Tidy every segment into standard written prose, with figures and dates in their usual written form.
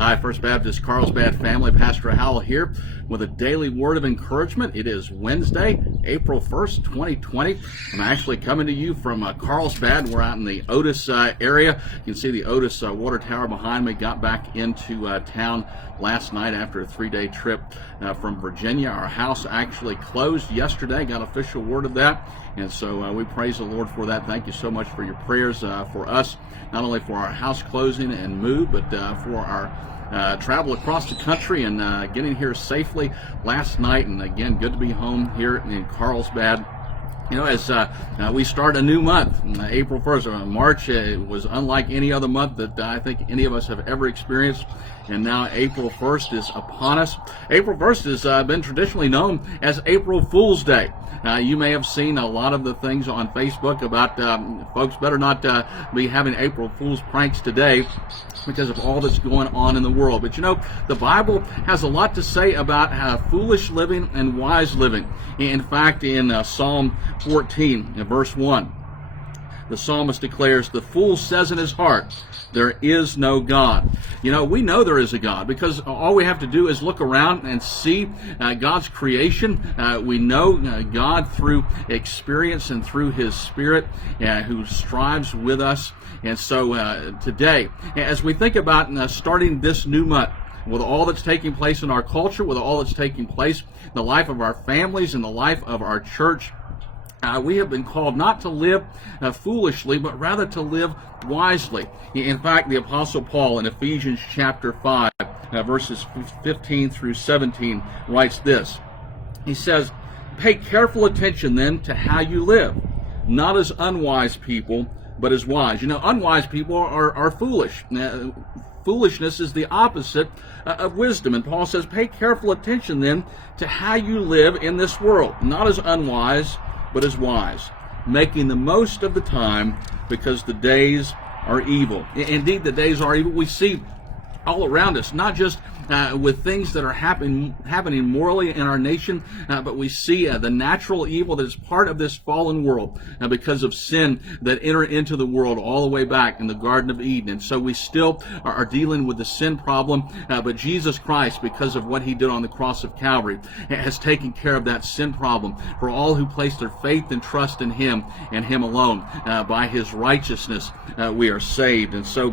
Hi, First Baptist Carlsbad family. Pastor Howell here with a daily word of encouragement. It is Wednesday, April 1st, 2020. I'm actually coming to you from Carlsbad. We're out in the Otis area. You can see the Otis water tower behind me. Got back into town last night after a 3-day trip from Virginia. Our house actually closed yesterday. Got official word of that. And so we praise the Lord for that. Thank you so much for your prayers for us, not only for our house closing and move, but for our travel across the country and getting here safely last night. And again, good to be home here in Carlsbad. You know, as we start a new month, April 1st, March was unlike any other month that I think any of us have ever experienced. And now April 1st is upon us. April 1st has been traditionally known as April Fool's Day. You may have seen a lot of the things on Facebook about folks better not be having April Fool's pranks today because of all that's going on in the world. But you know, the Bible has a lot to say about foolish living and wise living. In fact, in Psalm 14, verse 1, the psalmist declares, "The fool says in his heart, there is no God." You know, we know there is a God because all we have to do is look around and see God's creation. We know God through experience and through His Spirit who strives with us. And so today, as we think about starting this new month, with all that's taking place in our culture, with all that's taking place in the life of our families and the life of our church, we have been called not to live foolishly, but rather to live wisely. In fact, the Apostle Paul in Ephesians chapter 5, verses 15 through 17, writes this. He says, "Pay careful attention then to how you live, not as unwise people, but as wise." You know, unwise people are foolish. Foolishness is the opposite of wisdom. And Paul says, pay careful attention then to how you live in this world, not as unwise, but as wise, making the most of the time because the days are evil. Indeed, the days are evil. We see all around us, not just with things that are happening morally in our nation, but we see the natural evil that is part of this fallen world because of sin that entered into the world all the way back in the Garden of Eden. And so we still are dealing with the sin problem, but Jesus Christ, because of what He did on the cross of Calvary, has taken care of that sin problem for all who place their faith and trust in Him and Him alone. By His righteousness, we are saved. And so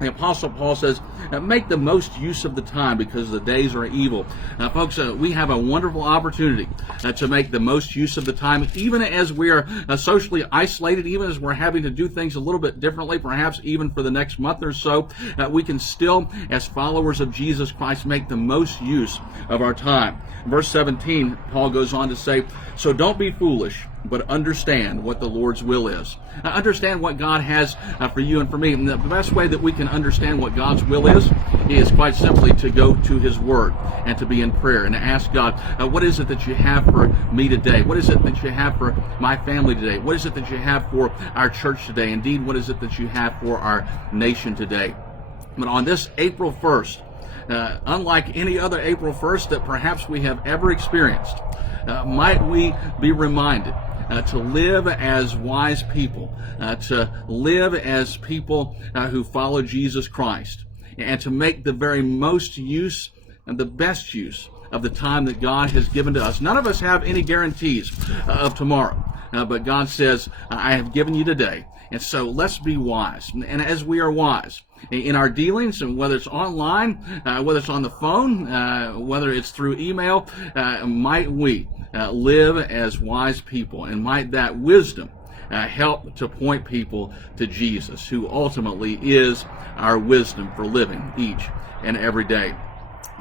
the Apostle Paul says, make the most use of the time because the days are evil. Folks, we have a wonderful opportunity to make the most use of the time, even as we are socially isolated, even as we're having to do things a little bit differently, perhaps even for the next month or so. We can still, as followers of Jesus Christ, make the most use of our time. Verse 17, Paul goes on to say, "So don't be foolish, but understand what the Lord's will is." Understand what God has for you and for me. And the best way that we can understand what God's will is quite simply to go to His Word and to be in prayer and to ask God, what is it that you have for me today? What is it that you have for my family today? What is it that you have for our church today? Indeed, what is it that you have for our nation today? But on this April 1st, unlike any other April 1st that perhaps we have ever experienced, might we be reminded to live as wise people, to live as people who follow Jesus Christ, and to make the very most use and the best use of the time that God has given to us. None of us have any guarantees of tomorrow, but God says, I have given you today. And so let's be wise. And as we are wise in our dealings, and whether it's online, whether it's on the phone, whether it's through email, might we live as wise people, and might that wisdom help to point people to Jesus, who ultimately is our wisdom for living each and every day.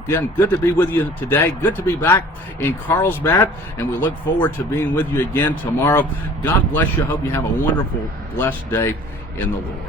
Again, good to be with you today. Good to be back in Carlsbad, and we look forward to being with you again tomorrow. God bless you. Hope you have a wonderful, blessed day in the Lord.